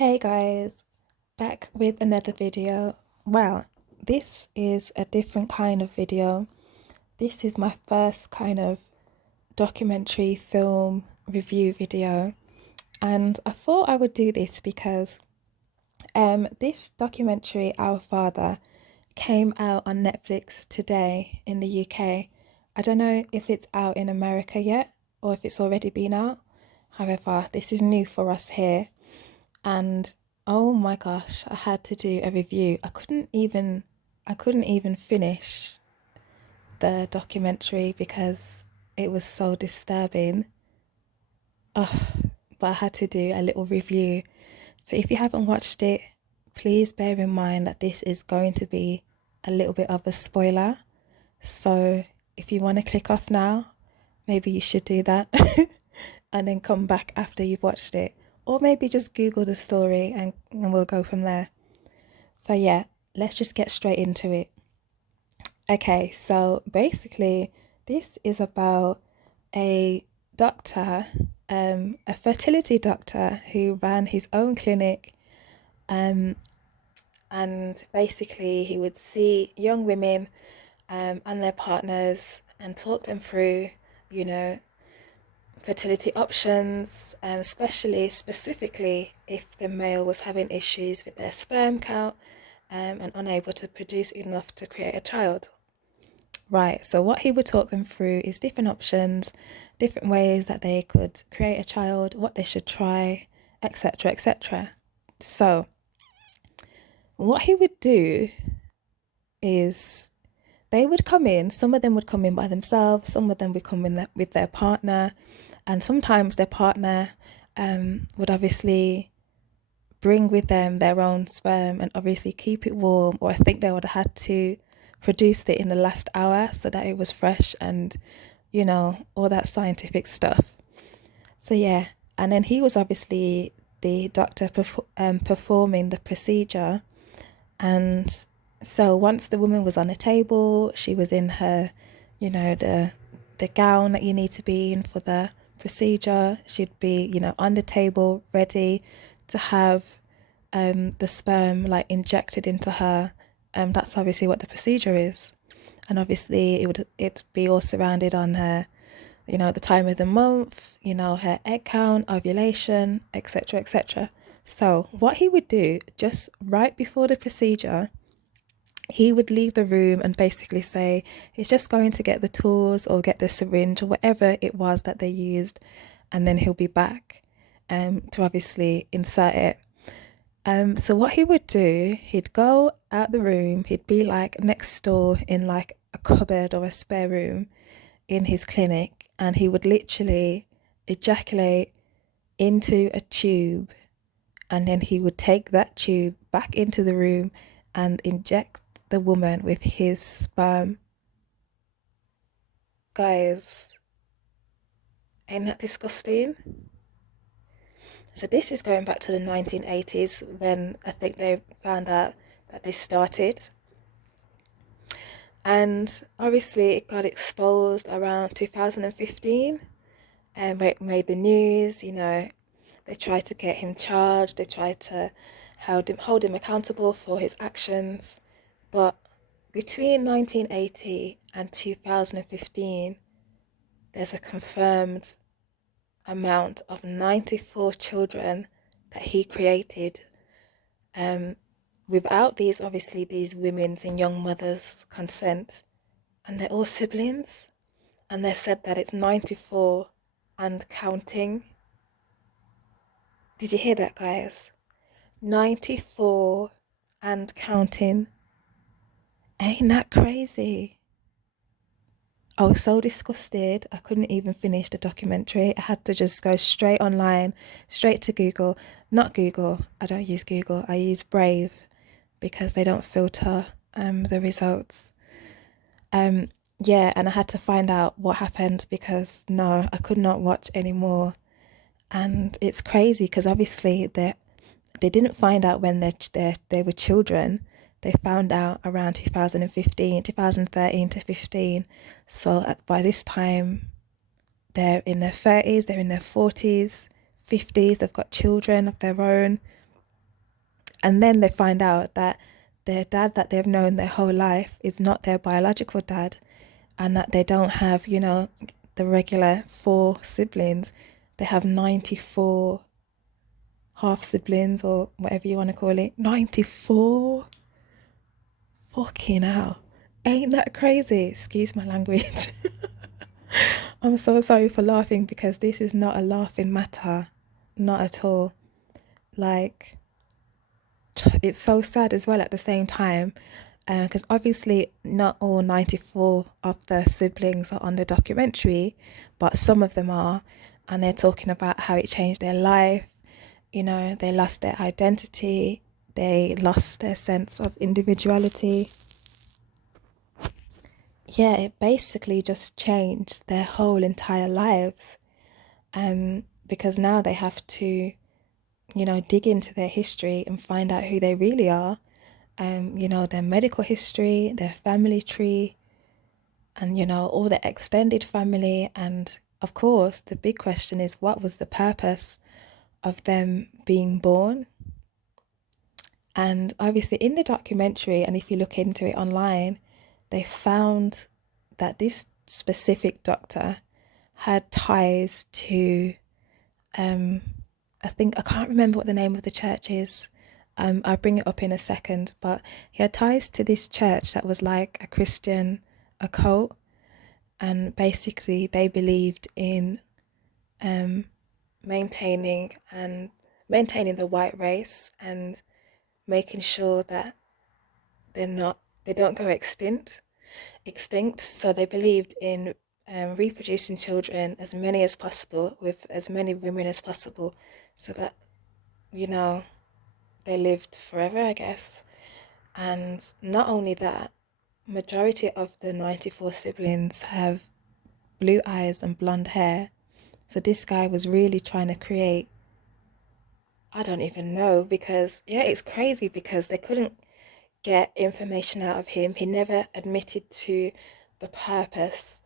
Hey guys, back with another video. Wow, this is a different kind of video. This is my first kind of documentary film review video, and I thought I would do this because this documentary, Our Father, came out on Netflix today in the UK. I don't know if it's out in America yet or if it's already been out. However, this is new for us here. And oh my gosh, I had to do a review. I couldn't even finish the documentary because it was so disturbing. Oh, but I had to do a little review. So if you haven't watched it, please bear in mind that this is going to be a little bit of a spoiler. So if you want to click off now, maybe you should do that and then come back after you've watched it. Or maybe just Google the story and we'll go from there. So yeah, let's just get straight into it. Okay, so basically this is about a doctor, a fertility doctor who ran his own clinic, um, and basically he would see young women and their partners and talk them through, you know, fertility options, especially specifically if the male was having issues with their sperm count and unable to produce enough to create a child. Right, so what he would talk them through is different options, different ways that they could create a child, what they should try, etc. etc. So, what he would do is they would come in, some of them would come in by themselves, some of them would come in with their partner, and sometimes their partner would obviously bring with them their own sperm and obviously keep it warm, or I think they would have had to produce it in the last hour so that it was fresh and, you know, all that scientific stuff. So yeah, and then he was obviously the doctor performing the procedure. And so once the woman was on the table, she was in her, you know, the gown that you need to be in for the procedure. She'd be, you know, on the table, ready to have the sperm like injected into her. That's obviously what the procedure is. And obviously it'd be all surrounded on her, you know, the time of the month, you know, her egg count, ovulation, etc., etc. So what he would do just right before the procedure, he would leave the room and basically say he's just going to get the tools or get the syringe or whatever it was that they used, and then he'll be back to obviously insert it. So what he would do, he'd go out the room, he'd be like next door in like a cupboard or a spare room in his clinic, and he would literally ejaculate into a tube, and then he would take that tube back into the room and inject the woman with his sperm. Guys, ain't that disgusting? So this is going back to the 1980s when I think they found out that they started. And obviously it got exposed around 2015 and it made the news, you know. They tried to get him charged, they tried to hold him accountable for his actions. But between 1980 and 2015, there's a confirmed amount of 94 children that he created without these women's and young mothers' consent. And they're all siblings. And they said that it's 94 and counting. Did you hear that, guys? 94 and counting. Ain't that crazy? I was so disgusted, I couldn't even finish the documentary. I had to just go straight online, straight to Google. Not Google, I don't use Google, I use Brave because they don't filter the results. Yeah, and I had to find out what happened because no, I could not watch anymore. And it's crazy because obviously they didn't find out when they were children. They found out around 2015, 2013 to 15. So by this time, they're in their 30s, they're in their 40s, 50s, they've got children of their own. And then they find out that their dad that they've known their whole life is not their biological dad, and that they don't have, the regular four siblings. They have 94 half siblings, or whatever you want to call it. 94? Fucking hell. Ain't that crazy? Excuse my language. I'm so sorry for laughing, because this is not a laughing matter. Not at all. Like, it's so sad as well at the same time, because obviously not all 94 of the siblings are on the documentary, but some of them are, and they're talking about how it changed their life. They lost their identity, they lost their sense of individuality. Yeah, it basically just changed their whole entire lives, because now they have to, dig into their history and find out who they really are, their medical history, their family tree, and, all the extended family. And of course, the big question is, what was the purpose of them being born? And obviously, in the documentary, and if you look into it online, they found that this specific doctor had ties to, um, I can't remember what the name of the church is. I'll bring it up in a second, but he had ties to this church that was like a Christian occult, and basically they believed in um, maintaining and maintaining the white race, and making sure that they don't go extinct. So they believed in reproducing children, as many as possible, with as many women as possible, so that, you know they lived forever, I guess. And not only that, majority of the 94 siblings have blue eyes and blonde hair. So this guy was really trying to create, I don't even know, because yeah, it's crazy, because they couldn't get information out of him. He never admitted to the purpose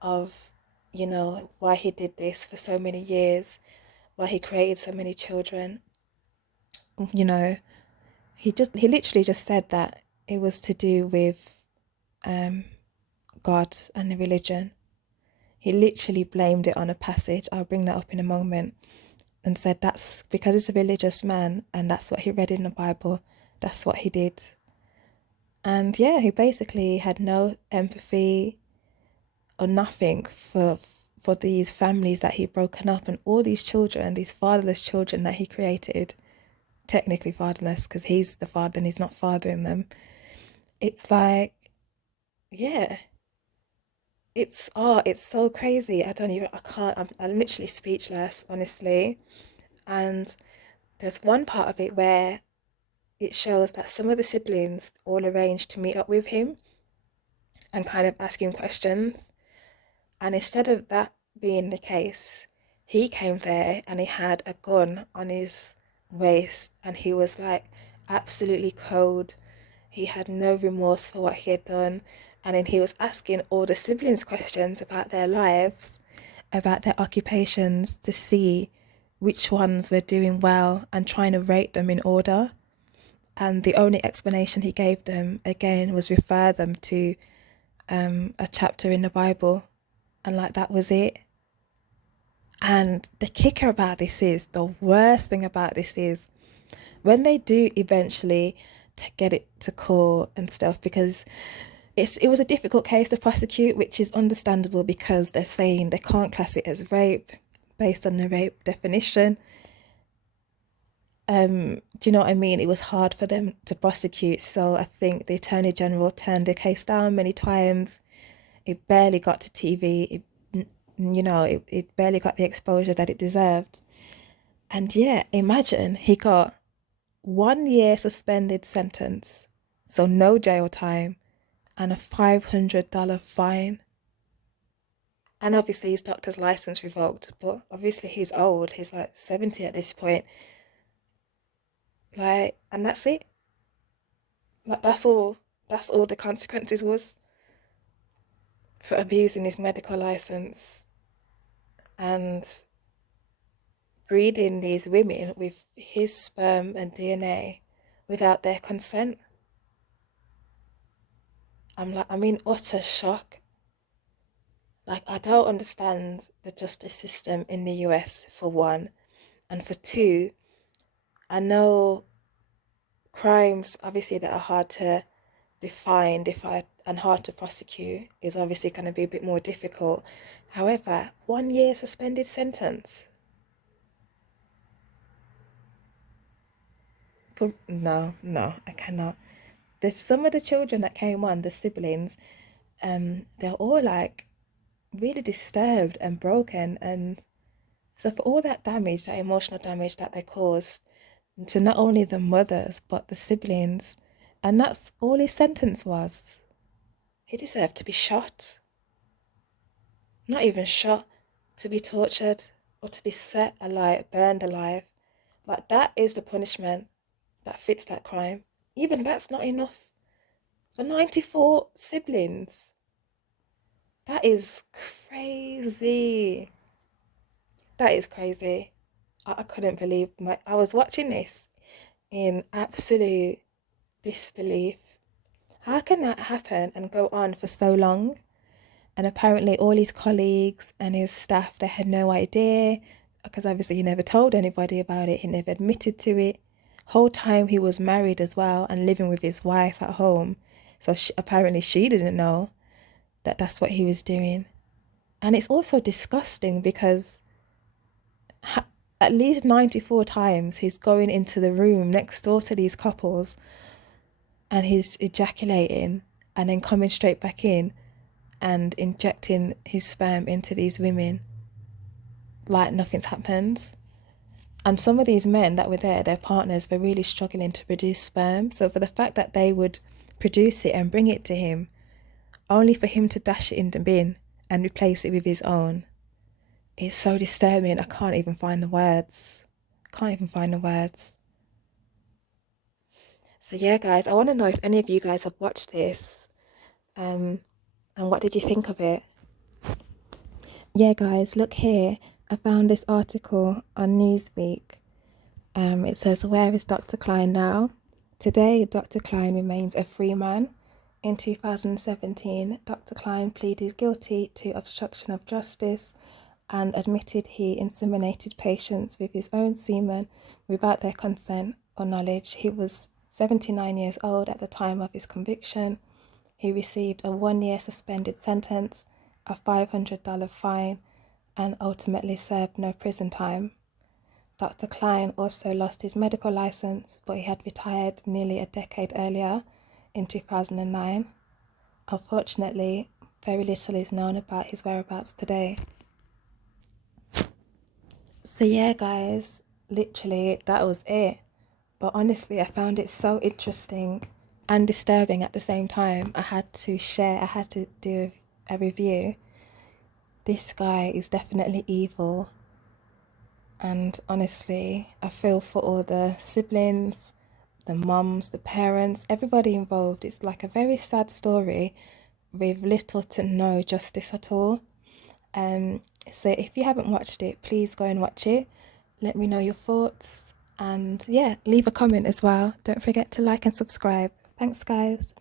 of, why he did this for so many years, why he created so many children. You know, he literally just said that it was to do with um God and the religion. He literally blamed it on a passage. I'll bring that up in a moment. And said that's because he's a religious man, and that's what he read in the Bible. That's what he did. And yeah, he basically had no empathy or nothing for these families that he'd broken up, and all these children, these fatherless children that he created. Technically fatherless, because he's the father and he's not fathering them. It's like, yeah, it's so crazy. I can't, I'm literally speechless, honestly. And there's one part of it where it shows that some of the siblings all arranged to meet up with him and kind of ask him questions. And instead of that being the case, he came there and he had a gun on his waist, and he was like absolutely cold. He had no remorse for what he had done. And then he was asking all the siblings questions about their lives, about their occupations, to see which ones were doing well and trying to rate them in order. And the only explanation he gave them, again, was refer them to a chapter in the Bible. And like that was it. And the kicker about this is, the worst thing about this is, when they do eventually to get it to court and stuff, because it was a difficult case to prosecute, which is understandable, because they're saying they can't class it as rape based on the rape definition. Do you know what I mean? It was hard for them to prosecute, so I think the Attorney General turned the case down many times. It barely got to TV. It barely got the exposure that it deserved. And yeah, imagine he got 1 year suspended sentence, so no jail time, and a $500 fine. And obviously his doctor's license revoked, but obviously he's old. He's like 70 at this point. Like, and that's it. Like, that's all. That's all the consequences was for abusing his medical license and breeding these women with his sperm and DNA. without their consent. I'm in utter shock. Like, I don't understand the justice system in the US, for one. And for two, I know crimes, obviously, that are hard to define, and hard to prosecute is obviously going to be a bit more difficult. However, 1 year suspended sentence for no, I cannot. There's some of the children that came on, the siblings, they're all like really disturbed and broken, and so for all that damage, that emotional damage that they caused to not only the mothers but the siblings, and that's all his sentence was. He deserved to be shot. Not even shot, to be tortured or to be set alive, burned alive. Like, that is the punishment that fits that crime. Even that's not enough. For 94 siblings, that is crazy. That is crazy. I couldn't believe I was watching this in absolute disbelief. How can that happen and go on for so long? And apparently all his colleagues and his staff, they had no idea, because obviously he never told anybody about it. He never admitted to it. Whole time he was married as well and living with his wife at home. So apparently she didn't know that that's what he was doing. And it's also disgusting because at least 94 times he's going into the room next door to these couples and he's ejaculating and then coming straight back in and injecting his sperm into these women like nothing's happened. And some of these men that were there, their partners were really struggling to produce sperm. So for the fact that they would produce it and bring it to him, only for him to dash it in the bin and replace it with his own, it's so disturbing. I can't even find the words. Can't even find the words. So yeah, guys, I want to know if any of you guys have watched this. And what did you think of it? Yeah, guys, look here. I found this article on Newsweek. It says, "Where is Dr. Klein now?" Today, Dr. Klein remains a free man. In 2017, Dr. Klein pleaded guilty to obstruction of justice and admitted he inseminated patients with his own semen without their consent or knowledge. He was 79 years old at the time of his conviction. He received a 1 year suspended sentence, a $500 fine, and ultimately served no prison time. Dr. Klein also lost his medical license, but he had retired nearly a decade earlier in 2009. Unfortunately, very little is known about his whereabouts today. So yeah, guys, literally that was it. But honestly, I found it so interesting and disturbing at the same time. I had to do a review. This guy is definitely evil. And honestly, I feel for all the siblings, the mums, the parents, everybody involved. It's like a very sad story with little to no justice at all. So if you haven't watched it, please go and watch it. Let me know your thoughts. And yeah, leave a comment as well. Don't forget to like and subscribe. Thanks, guys.